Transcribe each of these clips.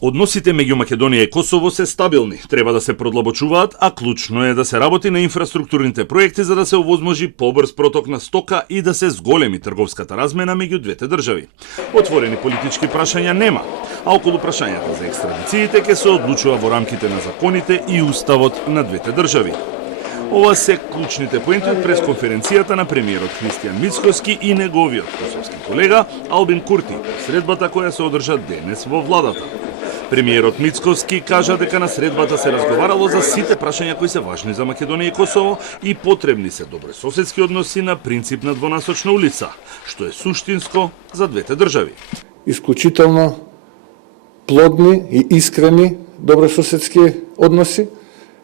Односите меѓу Македонија и Косово се стабилни, треба да се продлабочуваат, а клучно е да се работи на инфраструктурните проекти за да се овозможи побрз проток на стока и да се зголеми трговската размена меѓу двете држави. Отворени политички прашања нема, а околу прашањата за екстрадициите ќе се одлучува во рамките на законите и уставот на двете држави. Ова се клучните поенти од пресконференцијата на премиерот Христијан Мицкоски и неговиот косовски колега Албин Курти, средбата која се одржа денес во владата. Премиерот Мицкоски кажа дека на средбата се разговарало за сите прашања кои се важни за Македонија и Косово и потребни се добрососедски односи на принцип на двонасочна улица, што е суштинско за двете држави. Исклучително плодни и искрени добрососедски односи,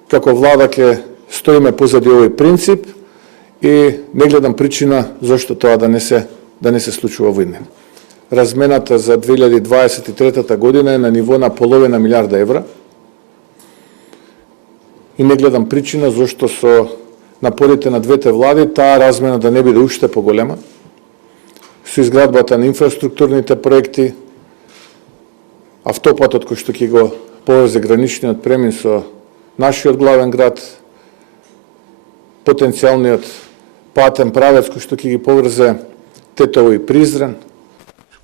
како влада ќе стоиме позади овој принцип и не гледам причина зашто тоа да не се случува во иднина. Размената за 2023 година е на ниво на половина милиарда евра и не гледам причина зашто со напорите на двете влади таа размена да не биде уште поголема. Со изградбата на инфраструктурните проекти, автопатот кој што ќе го повезе граничниот премин со нашиот главен град, потенцијалниот патен правец кој што ќе ги поврзе Тетово и Призрен.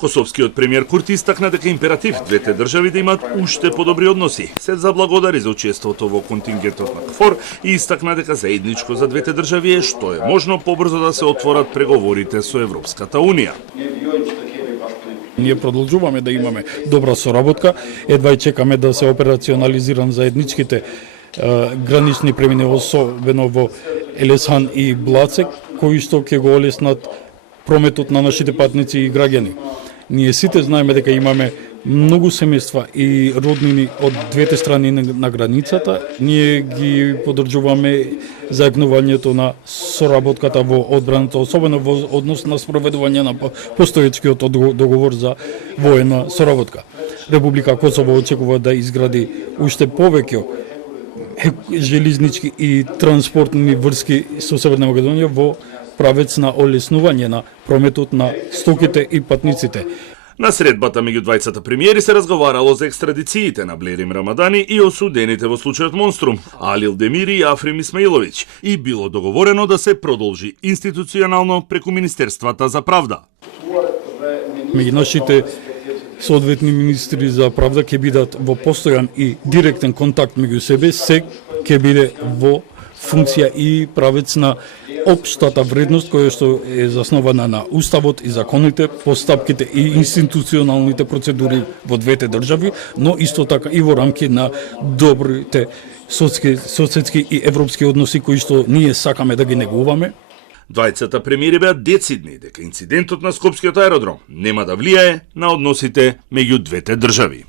Косовскиот премиер Курти истакна дека императив двете држави да имаат уште подобри односи. Се заблагодари за учеството во контингентот на КФОР и истакна дека заедничко за двете држави е што е можно побрзо да се отворат преговорите со Европската Унија. Ние продолжуваме да имаме добра соработка, едва и чекаме да се операционализиран заедничките гранични премини, особено во Елесхан и Блацек, кои што ќе го олеснат прометот на нашите патници и граѓани. Ние сите знаеме дека имаме многу семејства и роднини од двете страни на границата. Ние ги поддржуваме заеднувањето на соработката во одбраната, особено во однос на спроведување на постоечкиот договор за воена соработка. Република Косово очекува да изгради уште повеќе железнички и транспортни врски со Северна Македонија во правец на олеснување на прометот на стоките и патниците. На средбата меѓу двајцата премиери се разговарало за екстрадициите на Блерим Рамадани и осудените во случајот Монструм, Алил Демири и Африм Исмаиловиќ, и било договорено да се продолжи институционално преку Министерствата за правда. Меѓу нашите соодветни министри за правда ќе бидат во постојан и директен контакт меѓу себе, се ќе биде во функција и правец на општата вредност која што е заснована на уставот и законите, постапките и институционалните процедури во двете држави, но исто така и во рамки на добрите соседски и европски односи кои што ние сакаме да ги негуваме. Двајцата премиери беа децидни дека инцидентот на Скопскиот аеродром нема да влијае на односите меѓу двете држави.